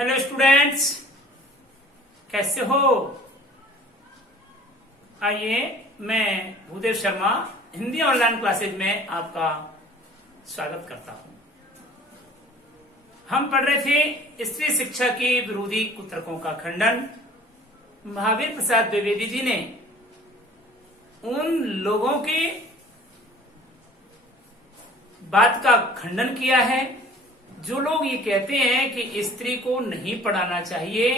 Hello students, कैसे हो? आइए, मैं भूदेव शर्मा हिंदी ऑनलाइन क्लासेज में आपका स्वागत करता हूं। हम पढ़ रहे थे स्त्री शिक्षा के विरोधी कुतर्कों का खंडन। महावीर प्रसाद द्विवेदी जी ने उन लोगों की बात का खंडन किया है जो लोग ये कहते हैं कि स्त्री को नहीं पढ़ाना चाहिए।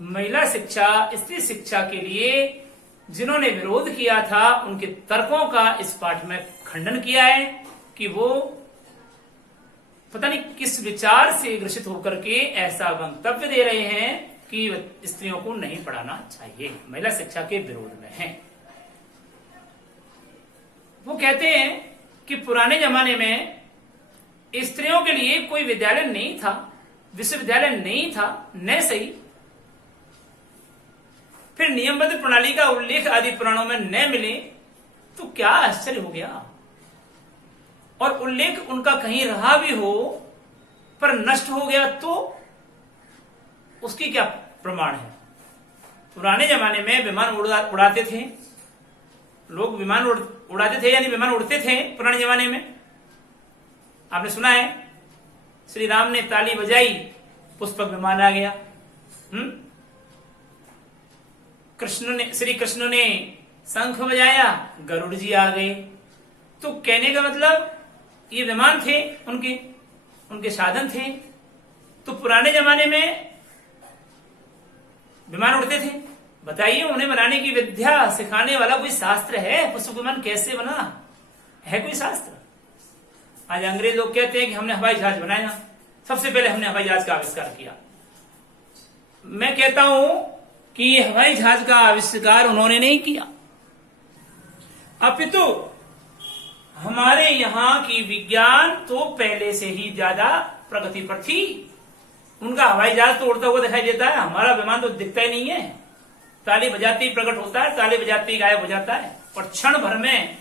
महिला शिक्षा, स्त्री शिक्षा के लिए जिन्होंने विरोध किया था, उनके तर्कों का इस पाठ में खंडन किया है कि वो पता नहीं किस विचार से ग्रसित होकर के ऐसा वक्तव्य दे रहे हैं कि स्त्रियों को नहीं पढ़ाना चाहिए, महिला शिक्षा के विरोध में हैं। वो कहते हैं कि पुराने जमाने में स्त्रियों के लिए कोई विद्यालय नहीं था, विश्वविद्यालय नहीं था, न सही फिर नियमबद्ध प्रणाली का उल्लेख आदि पुराणों में न मिले तो क्या आश्चर्य हो गया। और उल्लेख उनका कहीं रहा भी हो पर नष्ट हो गया तो उसकी क्या प्रमाण है? पुराने जमाने में विमान उड़ाते थे लोग, विमान उड़ाते थे, यानी विमान उड़ते थे पुराने जमाने में। आपने सुना है, श्री राम ने ताली बजाई, पुष्पक विमान आ गया। श्री कृष्ण ने शंख बजाया, गरुड़ जी आ गए। तो कहने का मतलब ये विमान थे, उनके साधन थे। तो पुराने जमाने में विमान उड़ते थे। बताइए, उन्हें बनाने की विद्या सिखाने वाला कोई शास्त्र है? पुष्पक विमान कैसे बना है? कोई शास्त्र? आज अंग्रेज लोग कहते हैं कि हमने हवाई जहाज बनाया, सबसे पहले हमने हवाई जहाज का आविष्कार किया। मैं कहता हूं कि हवाई जहाज का आविष्कार उन्होंने नहीं किया, अपितु हमारे यहाँ की विज्ञान तो पहले से ही ज्यादा प्रगति पर थी। उनका हवाई जहाज तो उड़ता हुआ दिखाई देता है, हमारा विमान तो दिखता ही नहीं है। ताली बजाते ही प्रकट होता है, ताली बजाते ही गायब हो जाता है और क्षण भर में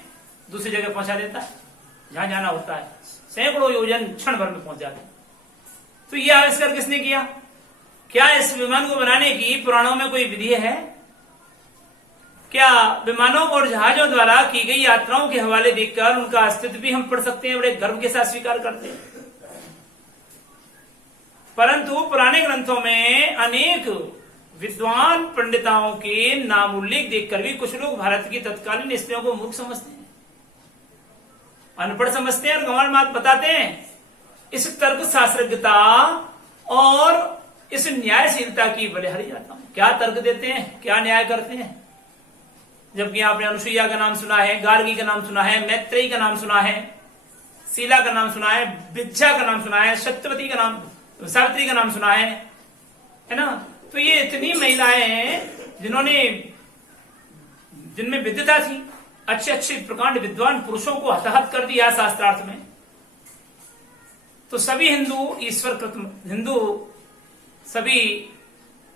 दूसरी जगह पहुंचा देता है जहां जाना होता है। सैकड़ों योजन क्षण भर में पहुंच जाते हैं। तो यह आविष्कार किसने किया? क्या इस विमान को बनाने की पुराणों में कोई विधि है? क्या विमानों और जहाजों द्वारा की गई यात्राओं के हवाले देखकर उनका अस्तित्व भी हम पढ़ सकते हैं, बड़े गर्व के साथ स्वीकार करते हैं। परंतु पुराने ग्रंथों में अनेक विद्वान पंडिताओं के नाम उल्लेख देखकर भी कुछ लोग भारत की तत्कालीन स्त्रियों को मूर्ख समझते हैं, अनपढ़ समझते हैं और गंवार बात बताते हैं। इस तर्क शास्त्रज्ञता और इस न्यायशीलता की बलिहारी जाता हूं। क्या तर्क देते हैं, क्या न्याय करते हैं? जबकि आपने अनुसुईया का नाम सुना है, गार्गी का नाम सुना है, मैत्रेयी का नाम सुना है, शीला का नाम सुना है, विद्या का नाम सुना है, सत्यवती का नाम, सावित्री का नाम सुना है ना? तो ये इतनी महिलाएं हैं जिनमें विद्वता थी, अच्छे प्रकांड विद्वान पुरुषों को हताहत कर दिया शास्त्रार्थ में। तो सभी सभी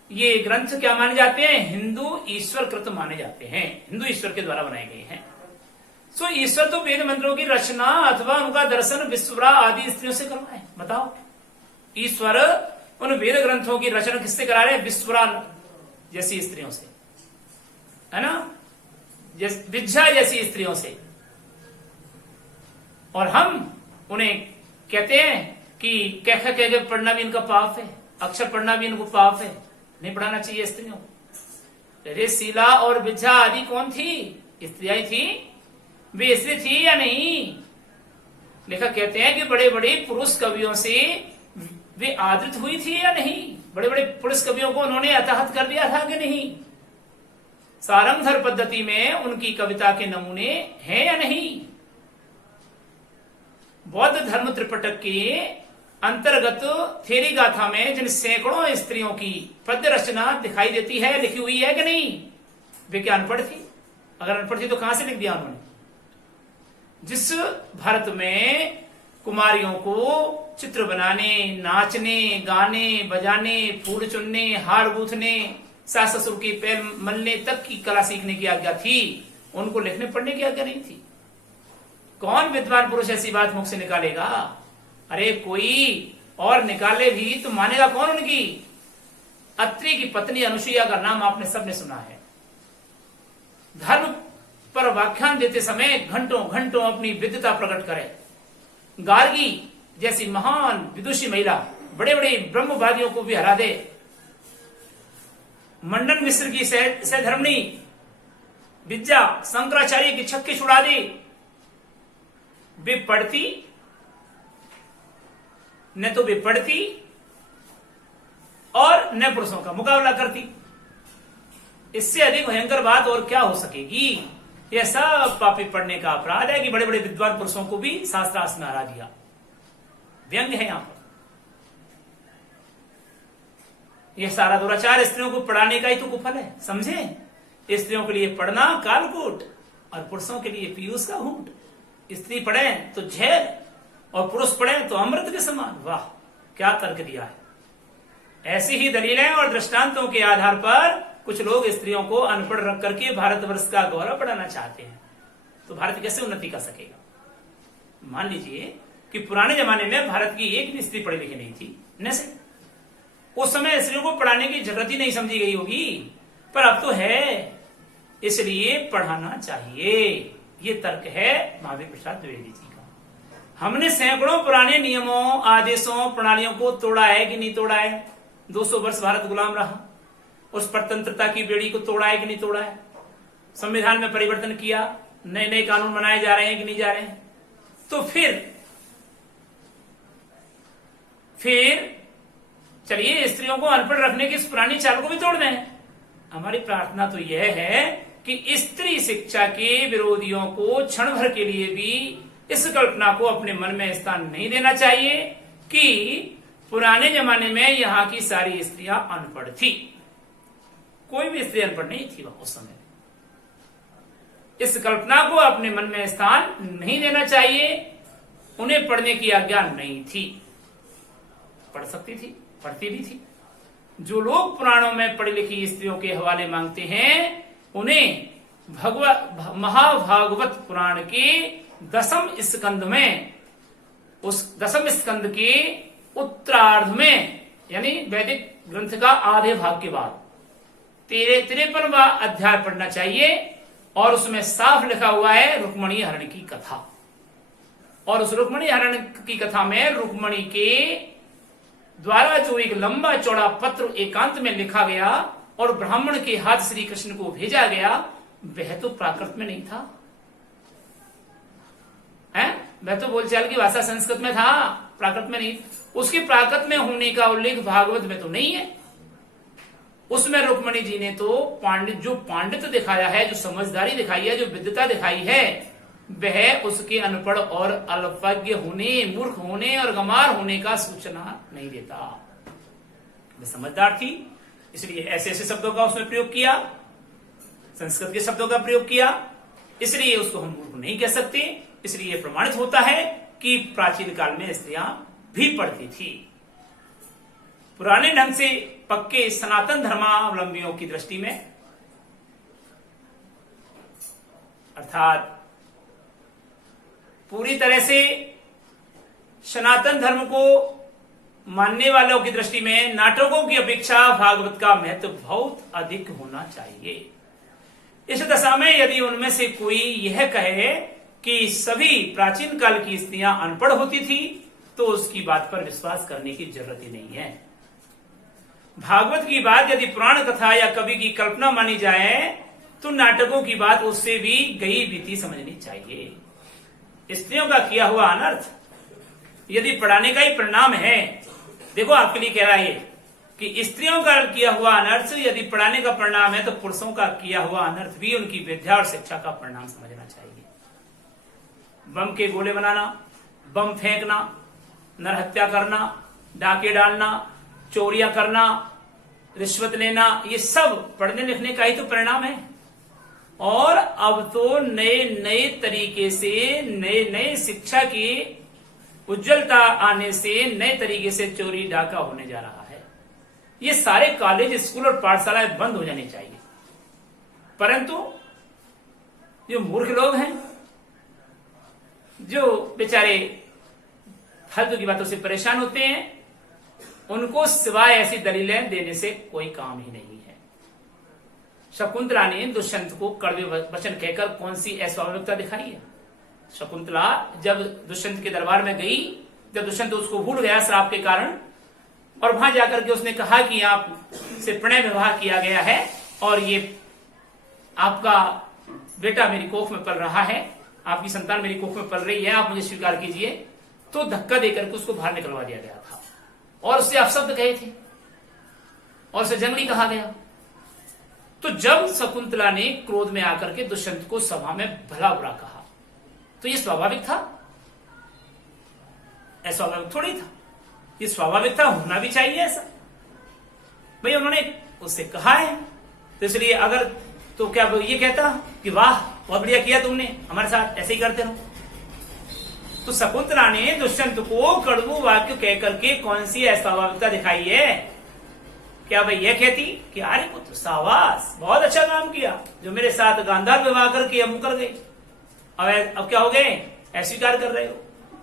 ये ग्रंथ क्या माने जाते हैं? हिंदू ईश्वर कृत माने जाते हैं, हिंदू ईश्वर के द्वारा बनाए गए हैं। सो ईश्वर तो वेद मंत्रों की रचना अथवा उनका दर्शन विश्वरा आदि स्त्रियों से करवाए। बताओ, ईश्वर उन वेद ग्रंथों की रचना किससे करा रहे हैं? विश्वरा जैसी स्त्रियों से, है ना, विद्या जैसी स्त्रियों से। और हम उन्हें कहते हैं कि कह पढ़ना भी इनका पाप है, अक्षर पढ़ना भी इनको पाप है, नहीं पढ़ाना चाहिए स्त्रियों। अरे शीला और विद्या आदि कौन थी? स्त्रियां थी। वे स्त्री थी या नहीं? लेखक कहते हैं कि बड़े बड़े पुरुष कवियों से वे आदृत हुई थी या नहीं? बड़े बड़े पुरुष कवियों को उन्होंने अतहत कर दिया था कि नहीं? सारंगधर पद्धति में उनकी कविता के नमूने हैं या नहीं? बौद्ध धर्म त्रिपिटक के अंतर्गत थेरी गाथा में जिन सैकड़ों स्त्रियों की पद्य रचना दिखाई देती है, लिखी हुई है कि नहीं? वे क्या अनपढ़ थी? अगर अनपढ़ थी तो कहां से लिख दिया उन्होंने? जिस भारत में कुमारियों को चित्र बनाने, नाचने, गाने, बजाने, फूल चुनने, हार गूंथने, सास ससुर के पैर मलने तक की कला सीखने की आज्ञा थी, उनको लिखने पढ़ने की आज्ञा नहीं थी। कौन विद्वान पुरुष ऐसी बात मुख से निकालेगा? अरे कोई और निकाले भी तो मानेगा कौन उनकी? अत्रि की पत्नी अनुसुईया का नाम आपने सबने सुना है। धर्म पर व्याख्यान देते समय घंटों घंटों अपनी विद्वता प्रकट करे। गार्गी जैसी महान विदुषी महिला बड़े बड़े ब्रह्मवादियों को भी हरा दे। मंडन मिश्र की सहधर्मिणी विद्या शंकराचार्य की छक्की छुड़ा दी। वे पढ़ती न तो वे पढ़ती और न पुरुषों का मुकाबला करती। इससे अधिक भयंकर बात और क्या हो सकेगी? यह सब पापी पढ़ने का अपराध है कि बड़े बड़े विद्वान पुरुषों को भी शास्त्रार्थ में हरा दिया। व्यंग्य है यहां पर। यह सारा दुराचार स्त्रियों को पढ़ाने का ही तो कुफल है, समझे? स्त्रियों के लिए पढ़ना कालकूट और पुरुषों के लिए पीयूष का घूंट। स्त्री पढ़े तो झेल और पुरुष पढ़े तो अमृत के समान। वाह, क्या तर्क दिया है! ऐसी ही दलीलें और दृष्टांतों के आधार पर कुछ लोग स्त्रियों को अनपढ़ रख करके भारतवर्ष का गौरव बढ़ाना चाहते हैं। तो भारत कैसे उन्नति कर सकेगा? मान लीजिए कि पुराने जमाने में भारत की एक भी स्त्री पढ़ी लिखी नहीं थी, न से उस समय स्त्रियों को पढ़ाने की जरूरत ही नहीं समझी गई होगी, पर अब तो है, इसलिए पढ़ाना चाहिए। ये तर्क है महावीर प्रसाद द्विवेदी जी का। हमने सैकड़ों पुराने नियमों, आदेशों, प्रणालियों को तोड़ा है कि नहीं तोड़ा है? 200 वर्ष भारत गुलाम रहा, उस परतंत्रता की बेड़ी को तोड़ा है कि नहीं तोड़ा है? संविधान में परिवर्तन किया, नए नए कानून बनाए जा रहे हैं कि नहीं जा रहे हैं? तो फिर चलिए स्त्रियों को अनपढ़ रखने की इस पुरानी चाल को भी तोड़ दें। हमारी प्रार्थना तो यह है कि स्त्री शिक्षा के विरोधियों को क्षण भर के लिए भी इस कल्पना को अपने मन में स्थान नहीं देना चाहिए कि पुराने जमाने में यहाँ की सारी स्त्रियां अनपढ़ थी। कोई भी स्त्री अनपढ़ नहीं थी उस समय। इस कल्पना को अपने मन में स्थान नहीं देना चाहिए। उन्हें पढ़ने की आज्ञा नहीं थी, पढ़ सकती थी, पढ़ती भी थी। जो लोग पुराणों में पढ़ी लिखी स्त्रियों के हवाले मांगते हैं, उन्हें महाभागवत पुराण के 10वें स्कंद में, उस 10वें स्कंद के उत्तरार्ध में, यानी वैदिक ग्रंथ का आधे भाग के बाद 53वां अध्याय पढ़ना चाहिए। और उसमें साफ लिखा हुआ है रुक्मणी हरण की कथा। और उस रुक्मणी हरण की कथा में रुक्मणी के द्वारा जो एक लंबा चौड़ा पत्र एकांत में लिखा गया और ब्राह्मण के हाथ श्री कृष्ण को भेजा गया, वह तो प्राकृत में नहीं था, वह तो बोलचाल की भाषा संस्कृत में था, प्राकृत में नहीं। उसके प्राकृत में होने का उल्लेख भागवत में तो नहीं है। उसमें रुक्मणी जी ने तो पांडित्य दिखाया है, जो समझदारी दिखाई है, जो विद्वता दिखाई है, वह उसके अनपढ़ और अल्पज्ञ होने, मूर्ख होने और गंवार होने का सूचना नहीं देता। वह समझदार थी, इसलिए ऐसे ऐसे शब्दों का उसने प्रयोग किया, संस्कृत के शब्दों का प्रयोग किया, इसलिए उसको हम मूर्ख नहीं कह सकते। इसलिए प्रमाणित होता है कि प्राचीन काल में स्त्रियां भी पढ़ती थी। पुराने ढंग से पक्के सनातन धर्मावलंबियों की दृष्टि में, अर्थात पूरी तरह से सनातन धर्म को मानने वालों की दृष्टि में नाटकों की अपेक्षा भागवत का महत्व बहुत अधिक होना चाहिए। इस दशा में यदि उनमें से कोई यह कहे कि सभी प्राचीन काल की स्त्रियां अनपढ़ होती थी, तो उसकी बात पर विश्वास करने की जरूरत ही नहीं है। भागवत की बात यदि पुराण कथा या कवि की कल्पना मानी जाए, तो नाटकों की बात उससे भी गई बीती समझनी चाहिए। स्त्रियों का किया हुआ अनर्थ यदि पढ़ाने का ही परिणाम है, देखो आपके लिए कह रहा है कि स्त्रियों का किया हुआ अनर्थ यदि पढ़ाने का परिणाम है, तो पुरुषों का किया हुआ अनर्थ भी उनकी विद्या और शिक्षा का परिणाम समझना चाहिए। बम के गोले बनाना, बम फेंकना, नरहत्या करना, डाके डालना, चोरियां करना, रिश्वत लेना, ये सब पढ़ने लिखने का ही तो परिणाम है। और अब तो नए नए तरीके से, नए नए शिक्षा की उज्जवलता आने से नए तरीके से चोरी डाका होने जा रहा है। ये सारे कॉलेज, स्कूल और पाठशालाएं बंद हो जानी चाहिए। परंतु जो मूर्ख लोग हैं, जो बेचारे फालतू की बातों से परेशान होते हैं, उनको सिवाय ऐसी दलीलें देने से कोई काम ही नहीं है। शकुंतला ने दुष्यंत को कड़वे वचन कहकर कौन सी अस्वाभाविकता दिखाई है? शकुंतला जब दुष्यंत के दरबार में गई, जब दुष्यंत उसको भूल गया श्राप के कारण, और वहां जाकर के उसने कहा कि आपसे प्रणय विवाह किया गया है और ये आपका बेटा मेरी कोख में पल रहा है, आपकी संतान मेरी कोख में पल रही है, आप मुझे स्वीकार कीजिए, तो धक्का देकर के उसको बाहर निकलवा दिया गया था और उससे अपशब्द कहे थे और उसे जंगली कहा गया। तो जब शकुंतला ने क्रोध में आकर के दुष्यंत को सभा में भला बुरा कहा, तो ये स्वाभाविक था? अस्वाभाविक थोड़ी था, ये स्वाभाविक था, होना भी चाहिए ऐसा। भाई उन्होंने उससे कहा है, तो इसलिए अगर तो क्या वो ये कहता कि वाह बहुत बढ़िया किया तुमने, हमारे साथ ऐसे ही करते रहो। तो शकुंतला ने दुष्यंत को कड़वू वाक्य कह करके कौन सी अस्वाभाविकता दिखाई है? क्या भाई ये कहती कि अरे पुत्र शाबाश, बहुत अच्छा काम किया, जो मेरे साथ गांधार विवाह करके हम कर गए, अब क्या हो गए, अस्वीकार कर रहे हो।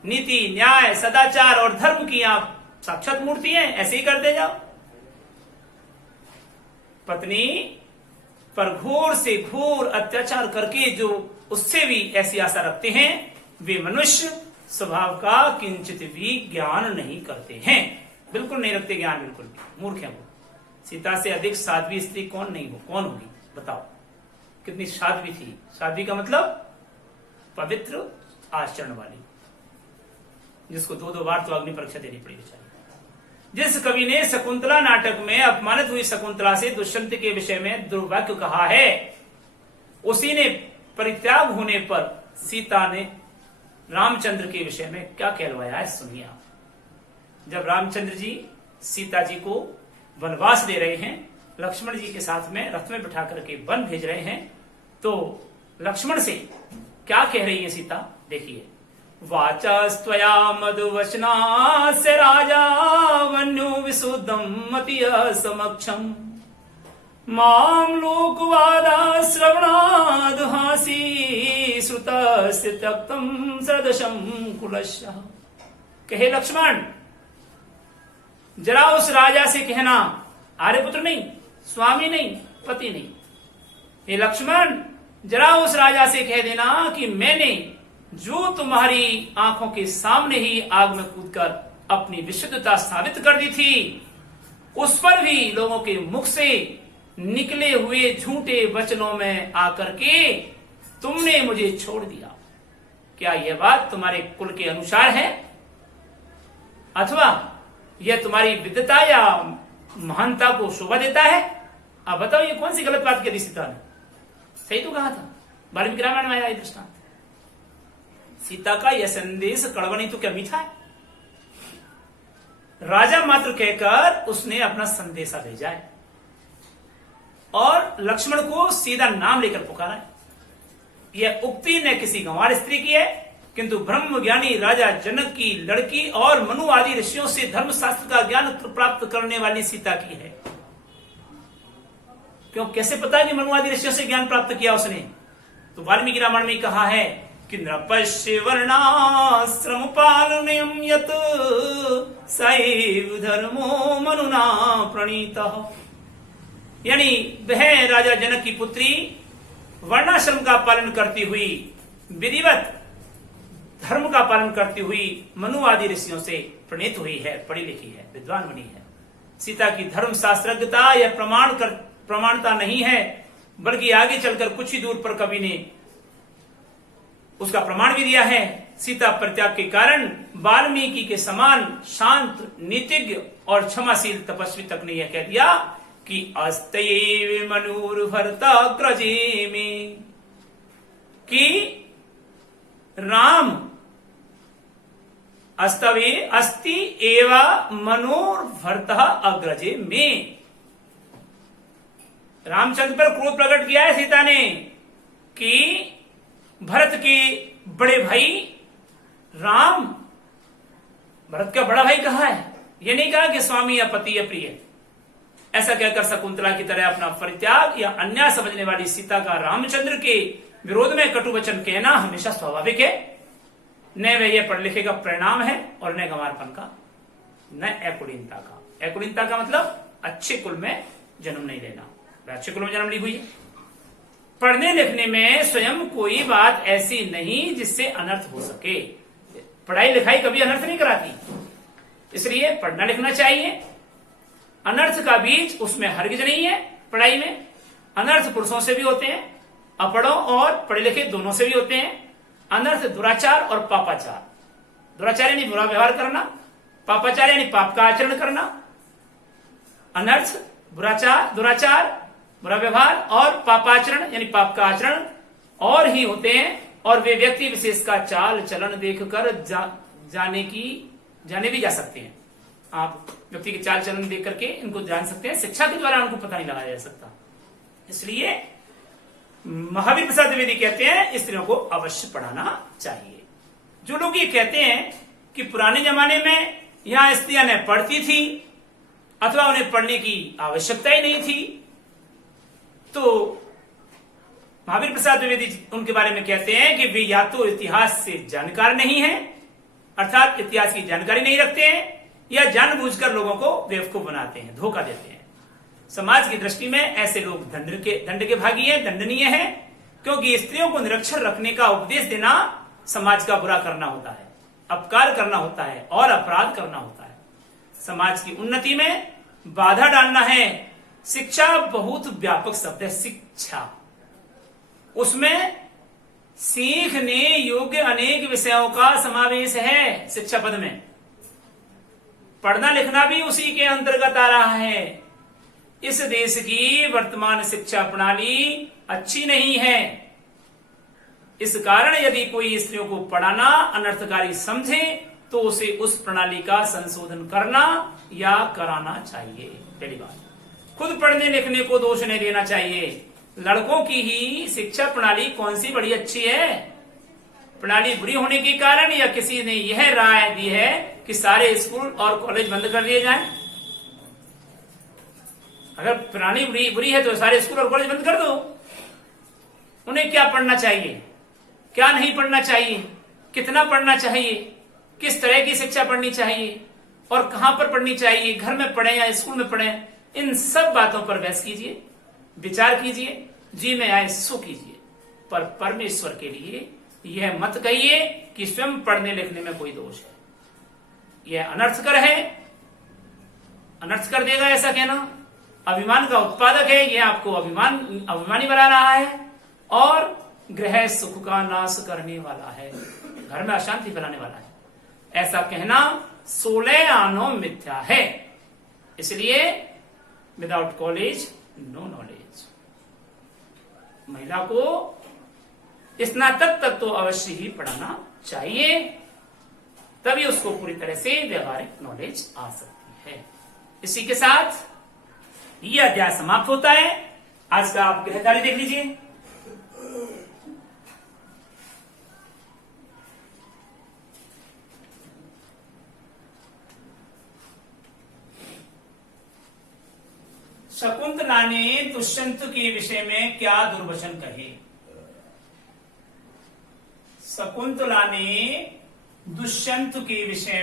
नीति न्याय सदाचार और धर्म की आप साक्षात मूर्ति हैं, ऐसे ही करते जाओ। पत्नी पर घोर से घोर अत्याचार करके जो उससे भी ऐसी आशा रखते हैं, वे मनुष्य स्वभाव का किंचित भी ज्ञान नहीं करते हैं, बिल्कुल नहीं रखते ज्ञान, बिल्कुल भी मूर्ख हैं वो। सीता से अधिक साध्वी स्त्री कौन नहीं हो, कौन होगी बताओ? कितनी साध्वी थी? साध्वी का मतलब पवित्र आचरण वाली, जिसको दो दो बार तो अग्नि परीक्षा देनी पड़ी बेचारी। जिस कवि ने शकुंतला नाटक में अपमानित हुई शकुंतला से दुष्यंत के विषय में दुर्वाक्य कहा है, उसी ने परित्याग होने पर सीता ने रामचंद्र के विषय में क्या कहलवाया है, सुनिए आप। जब रामचंद्र जी सीता जी को वनवास दे रहे हैं, लक्ष्मण जी के साथ में रथ में बिठा करके वन भेज रहे हैं, तो लक्ष्मण से क्या कह रही है सीता, देखिए। वाचस्त्वया मधुवचनास्य राजा वन्यो विशुद्धम मतिय समक्षम माम लोकवादा श्रवणादहासी श्रुतस्य त्यक्तम सदशम कुलस्य। कहे लक्ष्मण, जरा उस राजा से कहना, आर्यपुत्र नहीं, स्वामी नहीं, पति नहीं, हे लक्ष्मण जरा उस राजा से कह देना कि मैंने जो तुम्हारी आंखों के सामने ही आग में कूदकर अपनी विशुद्धता साबित कर दी थी, उस पर भी लोगों के मुख से निकले हुए झूठे वचनों में आकर के तुमने मुझे छोड़ दिया। क्या यह बात तुम्हारे कुल के अनुसार है, अथवा यह तुम्हारी विद्वता या महानता को शोभा देता है? आप बताओ, ये कौन सी गलत बात करी सीता ने? सही तो कहा था, वाल्मीकि रामायण में आया दृष्टांत। सीता का यह संदेश कड़वा नहीं तो क्या मीठा है? राजा मात्र कहकर उसने अपना संदेशा भेजा है और लक्ष्मण को सीधा नाम लेकर पुकारा है। यह उक्ति न किसी गंवार स्त्री की है, किंतु ब्रह्म ज्ञानी राजा जनक की लड़की और मनु आदि ऋषियों से धर्मशास्त्र का ज्ञान प्राप्त करने वाली सीता की है। क्यों, कैसे पता कि मनु आदि ऋषियों से ज्ञान प्राप्त किया उसने? तो वाल्मीकि रामायण में कहा है कि नृपश्य वर्णाश्रम पालनयम यत सैव धर्मो मनुना प्रणीतः। यानी वह राजा जनक की पुत्री वर्णाश्रम का पालन करती हुई, विधिवत धर्म का पालन करती हुई मनु आदि ऋषियों से प्रणीत हुई है, पढ़ी लिखी है, विद्वान बनी है। सीता की धर्म शास्त्रज्ञता या प्रमाणता नहीं है, बल्कि आगे चलकर कुछ ही दूर पर कवि ने उसका प्रमाण भी दिया है। सीता परित्याग के कारण वाल्मीकि के समान शांत, नीतिज्ञ और क्षमाशील तपस्वी तक ने यह कह दिया कि अस्तेव मनुर्भरता ग्रजे में, कि राम अस्तवे अस्ति एवा मनोर्भरता अग्रजे में। रामचंद्र पर क्रोध प्रकट किया है सीता ने कि भरत के बड़े भाई राम, भरत का बड़ा भाई कहा है, यह नहीं कहा कि स्वामी या पति या प्रिय। ऐसा कहकर शकुंतला की तरह अपना परित्याग या अन्याय समझने वाली सीता का रामचंद्र के विरोध में कटु वचन कहना हमेशा स्वाभाविक है। न वह यह पढ़ लिखे का परिणाम है और न गंवारपन का। न अकुलीनता का। अकुलीनता का मतलब अच्छे कुल में जन्म नहीं लेना, अच्छे कुल में जन्म ली हुई है। पढ़ने लिखने में स्वयं कोई बात ऐसी नहीं जिससे अनर्थ हो सके। पढ़ाई लिखाई कभी अनर्थ नहीं कराती, इसलिए पढ़ना लिखना चाहिए। अनर्थ का बीज उसमें हरगिज नहीं है। पढ़ाई में अनर्थ पुरुषों से भी होते हैं, अपढ़ों और पढ़े लिखे दोनों से भी होते हैं। अनर्थ दुराचार और पापाचार। दुराचार यानी बुरा व्यवहार करना, पापाचार यानी पाप का आचरण करना। अनर्थ दुराचार बुरा व्यवहार और पापाचरण यानी पाप का आचरण और ही होते हैं, और वे व्यक्ति विशेष का चाल चलन देखकर जाने भी जा सकते हैं। आप व्यक्ति के चाल चलन देख करके इनको जान सकते हैं, शिक्षा के द्वारा उनको पता नहीं लगाया जा सकता। इसलिए महावीर प्रसाद द्विवेदी कहते हैं स्त्रियों को अवश्य पढ़ाना चाहिए। जो लोग ये कहते हैं कि पुराने जमाने में यहां स्त्रियां न पढ़ती थी अथवा उन्हें पढ़ने की आवश्यकता ही नहीं थी, तो महावीर प्रसाद द्विवेदी उनके बारे में कहते हैं कि वे या तो इतिहास से जानकार नहीं है, अर्थात इतिहास की जानकारी नहीं रखते हैं, या जानबूझकर लोगों को बेवकूफ बनाते हैं, धोखा देते हैं। समाज की दृष्टि में ऐसे लोग दंड के भागी हैं, दंडनीय हैं, क्योंकि स्त्रियों को निरक्षर रखने का उपदेश देना समाज का बुरा करना होता है, अपकार करना होता है और अपराध करना होता है। समाज की उन्नति में बाधा डालना है। शिक्षा बहुत व्यापक शब्द है। शिक्षा, उसमें सीखने योग्य अनेक विषयों का समावेश है। शिक्षा पद में पढ़ना लिखना भी उसी के अंतर्गत आ रहा है। इस देश की वर्तमान शिक्षा प्रणाली अच्छी नहीं है। इस कारण यदि कोई स्त्रियों को पढ़ाना अनर्थकारी समझे तो उसे उस प्रणाली का संशोधन करना या कराना चाहिए। पहली बात, खुद पढ़ने लिखने को दोष नहीं देना चाहिए। लड़कों की ही शिक्षा प्रणाली कौन सी बड़ी अच्छी है? प्रणाली बुरी होने के कारण या किसी ने यह राय दी है कि सारे स्कूल और कॉलेज बंद कर दिए जाएं? अगर प्रणाली बुरी है तो सारे स्कूल और कॉलेज बंद कर दो। उन्हें क्या पढ़ना चाहिए, क्या नहीं पढ़ना चाहिए, कितना पढ़ना चाहिए, किस तरह की शिक्षा पढ़नी चाहिए और कहां पर पढ़नी चाहिए, घर में पढ़े या स्कूल में पढ़े, इन सब बातों पर बहस कीजिए, विचार कीजिए, जी में आए सो कीजिए, पर परमेश्वर के लिए यह मत कहिए कि स्वयं पढ़ने लिखने में कोई दोष है। यह अनर्थकर है, अनर्थ कर देगा ऐसा कहना, अभिमान का उत्पादक है। यह आपको अभिमानी बना रहा है और गृह सुख का नाश करने वाला है, घर में अशांति फैलाने वाला है। ऐसा कहना 16 आनो मिथ्या है। इसलिए विदाउट कॉलेज नो नॉलेज। महिला को स्नातक तक तो अवश्य ही पढ़ाना चाहिए, तभी उसको पूरी तरह से व्यवहारिक नॉलेज आ सकती है। इसी के साथ यह अध्याय समाप्त होता है। आज का आप गृह कार्य देख लीजिए। शकुंतला ने दुष्यंत के विषय में क्या दुर्वचन कहे? शकुंतला ने दुष्यंत के विषय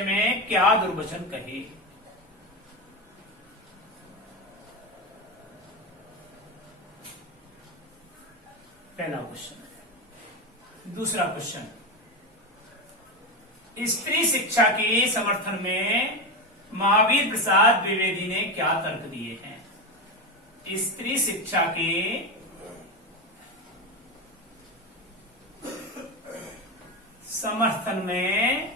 में क्या दुर्वचन कहे? पहला क्वेश्चन। दूसरा क्वेश्चन, स्त्री शिक्षा के समर्थन में महावीर प्रसाद द्विवेदी ने क्या तर्क दिए हैं? स्त्री शिक्षा के समर्थन में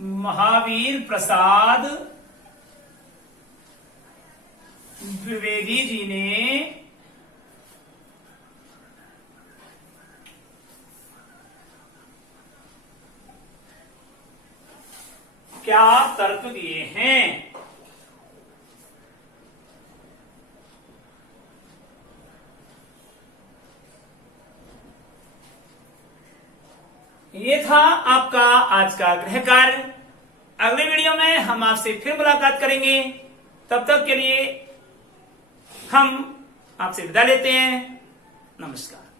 महावीर प्रसाद द्विवेदी जी ने क्या तर्क दिए हैं? ये था आपका आज का गृह कार्य। अगले वीडियो में हम आपसे फिर मुलाकात करेंगे। तब तक के लिए हम आपसे विदा लेते हैं। नमस्कार।